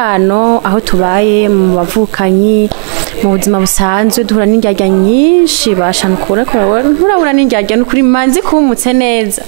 kibano aho tubaye mu bavukanyi mu buzima busanzwe duhura n'indyarya nyinshi bashanukura nturabura n'indyarya n'ukuri manzi kumutse neza.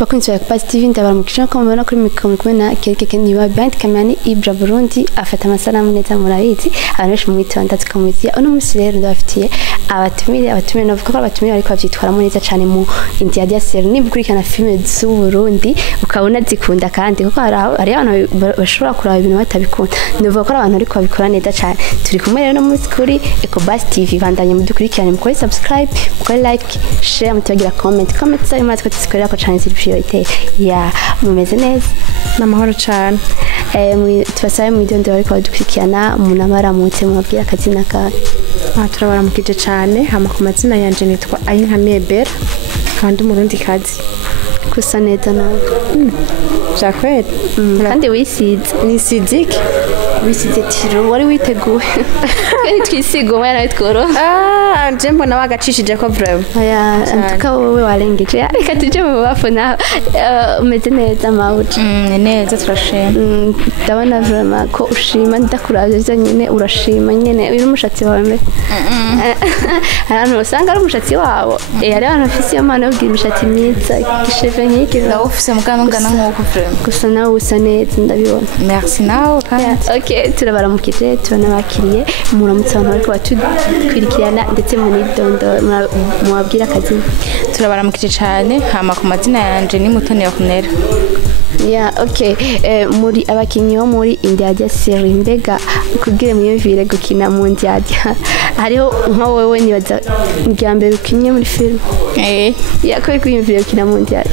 Bakunzi ba Positive ndabaramukije ko mubona kuri mikoro kumwe na Kelke niba behind camera ni Immeuble Burundi afata amasanamu neza murabizi abantu benshi mu itonda tukamuzia uno musi rero ndabafitiye abatumire navuga ko abatumire ariko bavyitwaramo neza cyane mu Indyarya série nibukurikana filme z'u Burundi ukabona zikunda kandi kuko hari abantu bashobora kuraba ibintu batabikunda ndavuga ko abantu ariko babikora neza cyane turi kumwe rero no musi kuri Positive bandanye mudukurikirane mukore subscribe mukore like share mutagira comment sai matwe tuzikorera ko cyane priorité ya mumeze neza n'amahoro cyane tubasaye mu video ariko dukurikirana umuntu abaramutse mubabwira akazina ka turabaramukije cyane hama ku mazina yanje nitwa Immeuble kandi umurundi kazi kusa neza nawe Jacques kandi wisidike wisize tiro wari witeguye kandi twisigo mwana tworo jembo nawe agacishije ko vraiment antuka wowe warengeje reka tuje mu bafona umeze neza mawuji neza turashima ndabona vraiment ko ushima ndakuravye nyine urashima nyene uyu mushatsi wawe mbe hano usanga ari umushatsi wabo ari abantu afise impano yo kugira imishatsi myiza gisheve nk'iki nawe ufise mugana nk'uko vraiment gusa nawe usa neza ndabibona merci nawe kandi okay turabaramukije tunabakiriye muramutse abantu ariko batukwirikirana ndetse muwabwira akazi turabaramukije cyane hama ku mazina yanje ni Mutoni ya kunera okay muri abakinyi bo muri Indyarya série mbega kugira mwiyumvire gukina mu Indyarya hariho nka wewe nibaza irya mbere ukinye muri film ko kwiyumvire gukina mu Indyarya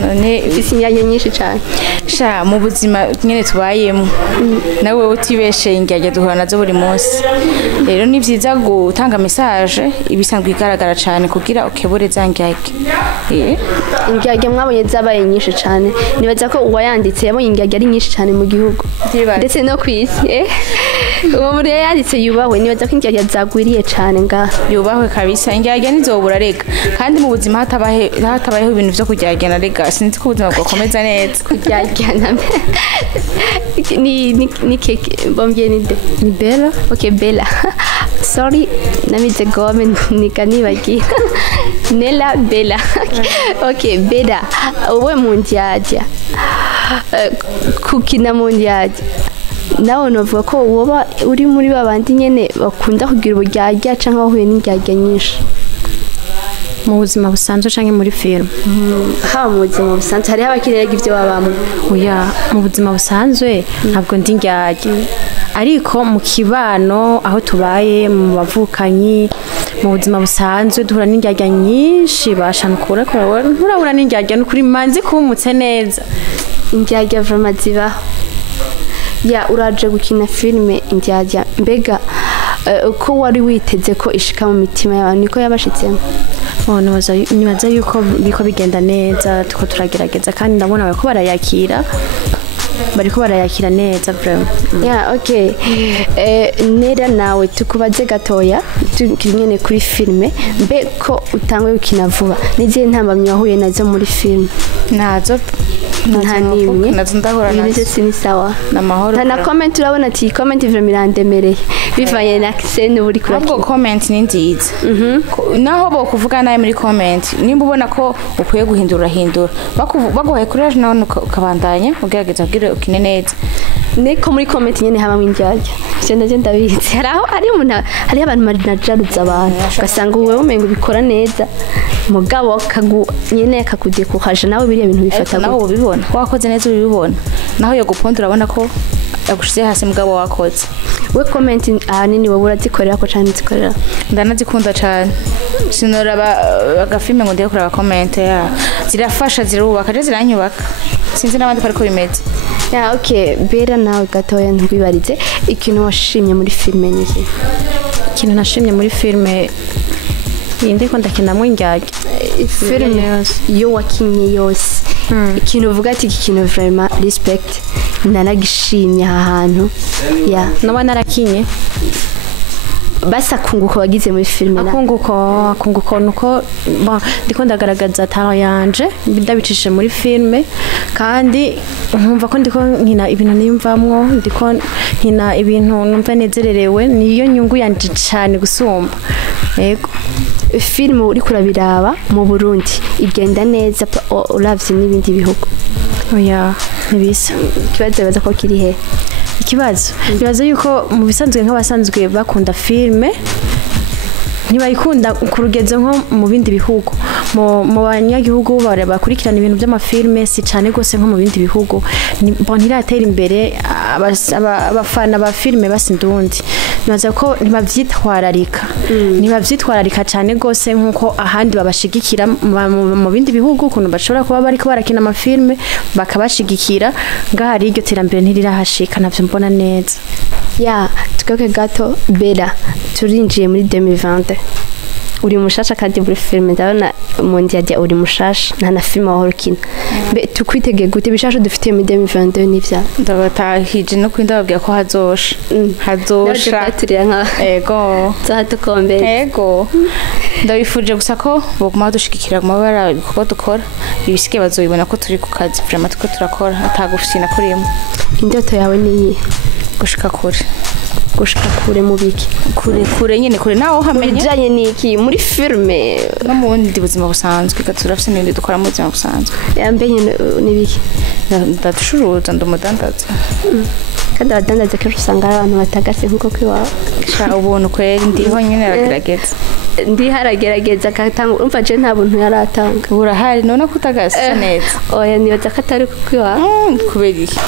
none isinyaye nyinshi cyane sha mu buzima nyene tubayemo nawe utibeshe Indyarya duhura nazo buri munsi rero ni vyiza gutanga message ibisanzwe igaragara cyane kugira ukebore zangyarya Indyarya mwabonye zabaye nyinshi cyane nibaza ko uwayanditse yabonye Indyarya ari nyinshi cyane mu gihugu ndetse no kwisi uwo muri yanditse yubawe nibaza ko Indyarya zagwiriye cyane nga yubawe kabisa Indyarya nizobura rega kandi mu buzima hatabayeho ibintu vyo kuryagena rega sinzi ko ubuzima bwakomeza neza kuryagena ni keke bombye ni Bella okay Bella sorry namize gome nibagira Nela Bella okay Bella uwe mu Indyarya kukina mu Indyarya nawe novuga ko woba uri muri babandi nyene bakunda kugira uburyarya canke bahuye n'indyarya nyinshi mu buzima busanzwe canke muri film mu buzima busanzwe hari abakirega ivyo babamwe mu buzima busanzwe ntabwo ndi indyarya ariko mu kibano aho tubaye mu bavukanyi mu buzima busanzwe duhura n'indyarya nyinshi bashanukura nturabura n'indyarya n'ukuri manzi kumutse neza indyarya vraiment zibaho uraje gukina filme Indyarya mbega uko wari witeze ko ishika mu mitima y'abantu niko yabashitsemo nibaza yuko biko bigenda neza tuko turagerageza kandi ndabona bariko barayakira neza vraiment okay nera nawe tukubaze gatoya tukirinyene kuri filme mbe ko utangwe gukina vuba nizihe ntambamye wahuye nazo muri filme nazo nta nimwe ndahura nazo sini sawa namahoro na comment urabona ati comment vraiment irandemereye bivanye na scene uri kuri ahubwo comment ni nziza naho bo kuvuga naye muri comment nimba ubona ko ukwiye guhindura baguhaye courage nawe ukabandanya ugerageza kugira ukine neza niko muri comment nyene haba mw'indyarya je ndabizi hari abantu marinajaruza abantu gasanga wewe umengo bikora neza mugabo nyene akakudekuhaje nawe biriya bintu bifata nawe ubibona wakoze neza ubibona naho yo gupondura urabona ko yagushize hasi mugabo wakoze we comment ahanini wowe urazikorera ko cyane zikorera ndanazikunda cyane sinoraba agafilme ngo ndiye kuraba comment zirafasha zirubaka je ziranyubaka sinzi nabandi ko bimeze okay Bera nawe gatoya ntwibarize ikintu washimye muri filme niki ikintu nashimye muri filme yindi ko ndakinamo Indyarya filme yo wakinye yose ikintu uvuga ati ikintu vraiment respect ndanagishimye aha hantu naba narakinye basa kunguko wagize muri filime na akunguko nuko ndiko ndagaragaza talent yanje ndabicishije muri filime kandi nkumva ko ndiko nkina ibintu niyumvamwo ndiko nkina ibintu numva nezererewe niyo nyungu yanje cyane gusumba yego filime uri kurabiraba mu Burundi igenda neza uravye n'ibindi bihugu oya nibisa ikibazo baza ko kiri he ikibazo bibaza yuko mu bisanzwe nk'abasanzwe bakunda filime ntibayikunda ku rugezo nko mu bindi bihugu mu banyagihugu bakurikirana ibintu by'amafilme si cyane gose nko mu bindi bihugu ntiratera imbere abafana ba filime basindundi bibaza ko ntibavyitwararika cyane gose nkuko ahandi babashigikira mu bindi bihugu ukuntu bashobora kuba bariko barakina amafilme bakabashigikira ngaho ari iryo terambere ntirirahashika navyo mbona neza tugaruke gato Bera turinjiye muri 2020 uri mushasha kandi muri filime ndabona mu Indyarya uri mushasha nta na filime wahora ukina mbe tukwitegeye gute bishasha dufitiye muri 2022 n'ivya ndabatahije no kwindababwira ko hazosha ego Kumbe ego ndabifuje gusa ko boguma dushigikira mu mabara ibikorwa dukora ibisike bazoyibona ko turi ku kazi vraiment ko turakora atagufina kurimo indoto yawe ni gushika kure mu biki kure nyene kure naho hamenye bijanye niki muri filme no mu bundi buzima busanzwe gaturafise n'ibindi dukora mu buzima busanzwe yambenye nibiki ndaducuruza ndumudandaza kandi abadandaza kenshi usanga ari abantu batagase nkuko kwiwawe ubuntu kweri ndiho nyene aragerageza ndiharagerageza katanga umva je nta buntu yaratanga burahari none ko utagasa neza oya nibaza ko atari kwiwawe kubera iki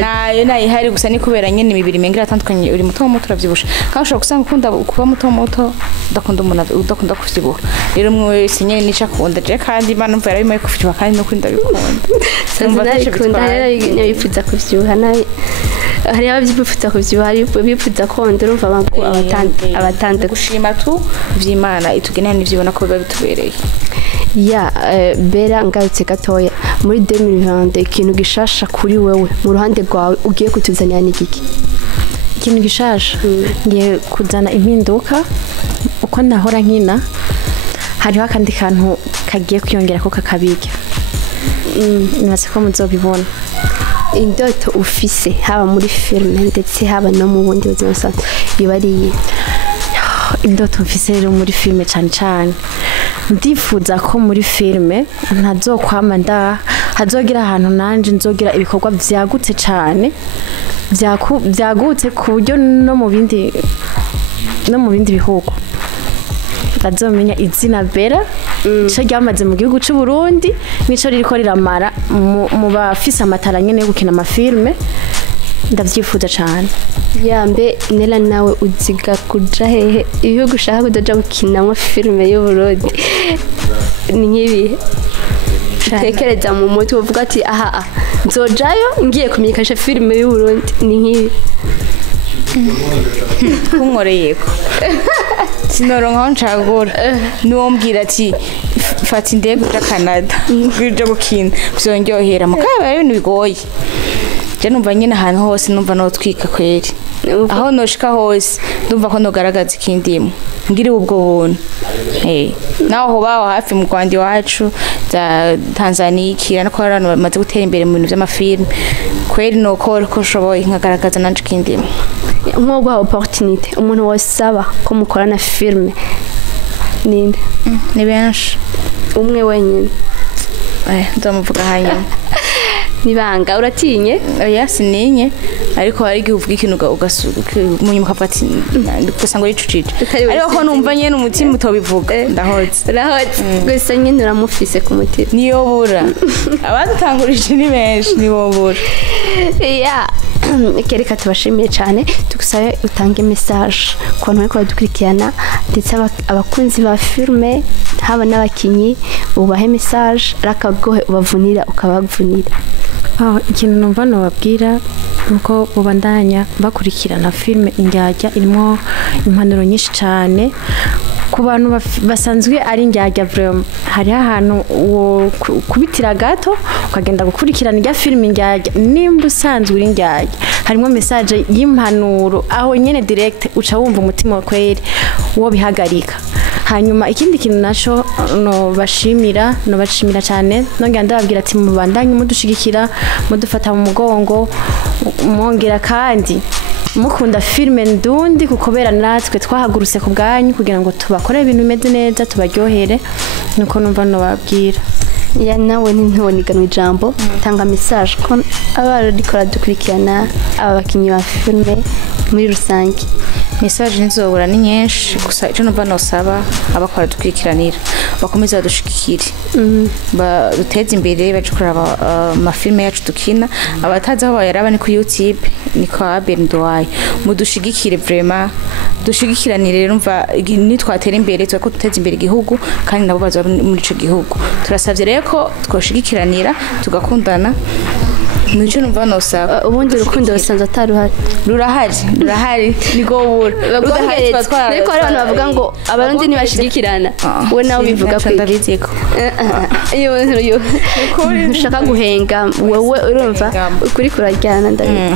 nayo nayihari gusa ni kubera nyene imibiri mengira atandukanye uri muto uravyibusha kandi ushobora gusanga ukunda kuba muto udakunda umuntu udakunda kuvyibuha rero umwe wese nyene nico akunda je kandi imana mva yarabimaye kuvyibuha kandi no kwinda bikunda bifuza kuvyibuha nabi hari abavyifuza kuvyibuha hari bifuza konda urumva abatanda gushima tu vy'Imana itugenera n'ivyibona ko biba bitubereye Bera ngarutse gatoya muri 2020 ikintu gishasha kuri wewe mu ruhande rwawe ugiye kutuzanira n'igiki ikintu gishasha ngiye kuzana impinduka uko nahora nkina hariho akandi kantu kagiye kwiyongera ko kakabirya nibaze ko muzobibona indoto ufise haba muri filime ndetse haba no mu bundi buzima busanzwe yibariye indoto mfise rero muri filime cyane ndifuza ko muri filime ntazokwama hazogira ahantu nanje nzogira ibikorwa vyagutse cyane vyagutse ku buryo no mu bindi bihugu bazomenya izina Bera cyo ryamaze mu gihugu cy'u Burundi nico ririko riramara mu bafise amatara nyene yo gukina amafilme ndavyifuza cyane yambe nela nawe uziga kuja hehe iyo gushaka kudoja gukinamo filme y'u Burundi ni nkibi tekereza mu mutwe uvuga ati aha nzojayo ngiye kumenyekanisha filme y'u Burundi ni nkibi kunkoreyeko sinoronka ncagura nuwombwira ati fata indege uja Canada uja gukina vyongerera mukaba ibintu bigoye je numva nyine ahantu hose numva no twika kweri aho noshika hose ndumva ko nogaragaza ikindimo ngiri ubwo buntu naho hobaho hafi mu Rwanda wacu za Tanzania kirana ko abantu bamaze gutera imbere mu bintu by'amafilme kweri nokora ko shoboye nkagaragaza nanje ikindimo nk'ubwo opportunity umuntu wasaba ko mukorana filme ninde ni benshi umwe wenyine ndamuvuga hanyuma nibanga uratinye oya sininye ariko hari igihe uvuga ikintu ugasuka munyuma ukafata gusa ngo yicucije ariko ko numva nyene umutima utobivuga ndahoze gusa nyene uramufise ku mutima niyo bura abadutangurije ni benshi nibo bura kereka tubashimiye cyane tugusabe utange message ku bantu bariko badukurikirana ndetse abakunzi ba filme haba n'abakinyi ubahe message rakagohe ubavunira ukabavunira ikintu numva nobabwira nuko bubandanya bakurikirana filme Indyarya irimo impanuro nyinshi cyane ku bantu basanzwe ari indyarya vraiment hariho ahantu kubitira gato ukagenda gukurikirana irya filime indyarya nimba usanzwe uri indyarya harimo message y'impanuro aho nyene direct uca wumva umutima kweri wo bihagarika. Hanyuma ikindi kintu naco no bashimira cyane nongera ndababwira ati mubandanye mudushigikira mudufata mu mugongo mwongera kandi mukunda filme ndundi kukobera natwe twahagurutse ku bwanyu kugira ngo tubakore ibintu bimeze neza tubaryohere nuko numva no babwira ya nawe ntibonigana ijambo tanga message ko abarikora dukurikirana abakinyi ba filme muri rusange. Message nzobura ni nyinshi gusa ico numva nosaba abakora dukurikiranira bakomeza badushikire baduteze imbere bacukura amafilme yacu dukina abatazi aho bayaraba ni ku YouTube ni kwa Biri mudushigikire vraiment dushigikiranire rero umva nitwatera imbere twako duteze imbere igihugu kandi nabo baza muri ico gihugu turasavye rero ko twoshigikiranira tugakundana nico numva nosaba ubundi urukundo rusanzwe ataruhari rurahari nigo ubura ariko hari abantu bavuga ngo abarundi ntibashigikirana we nawe bivuga ko ndabiziko iyo ushaka guhenga wewe urumva ukuri kurajyana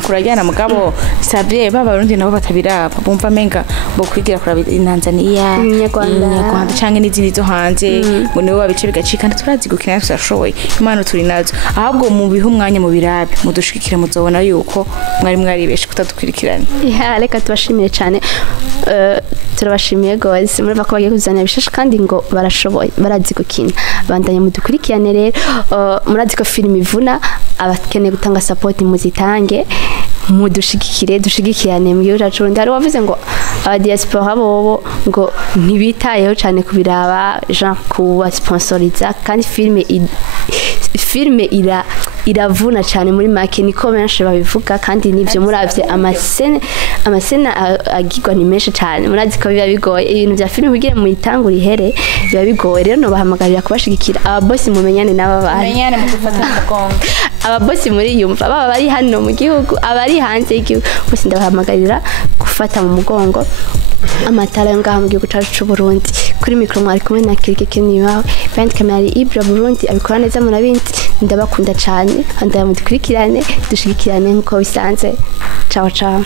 kurajyana mugabo savye b'abarundi nabo batabiraba bumva menga bo kwigira kuri Tanzania Inyarwanda canke n'izindi zo hanze ngo nibo babice bigacika kandi turazi gukina twashoboye impano turi nazo ahubwo mu bihe umwanya mu birabe mudushikire muzobona yuko mwari beshe kutadukurikirana. Reka tubashimire cyane turabashimiye gose murumva ko bagiye kuzana bishasha kandi ngo barashoboye barazi gukina bandanye mudukurikirane rero murazi ko film ivuna abakeneye gutanga support muzitange dushigikirane mu gihugu cyacu ndari wavuze ngo aba diaspora bobo ngo ntibitayeho cyane kubiraba Jean ku sponsoriza kandi filme iravuna cyane muri make niko benshi babivuga kandi nivyo muravye amasena agirwa ni menshi cyane murazi ko biba bigoye ibintu bya filme bigire mu itangura ihere biba bigoye rero no bahamagarira kubashigikira ababosi mumenyane menyane mu gufata umugongo ababosi muri yumva baba bari hano mu gihugu abari hanze y'igihugu bose ndabahamagarira gufata mu mugongo amatara ngaha mu gihugu cyacu cy'u Burundi kuri micro mwari kumwe na kirike nibawe kandi kamera Immeuble Burundi abikora neza murabindi ndabakunda cyane andaye mudukurikirane dushigikirane nko bisanze ciao ciao.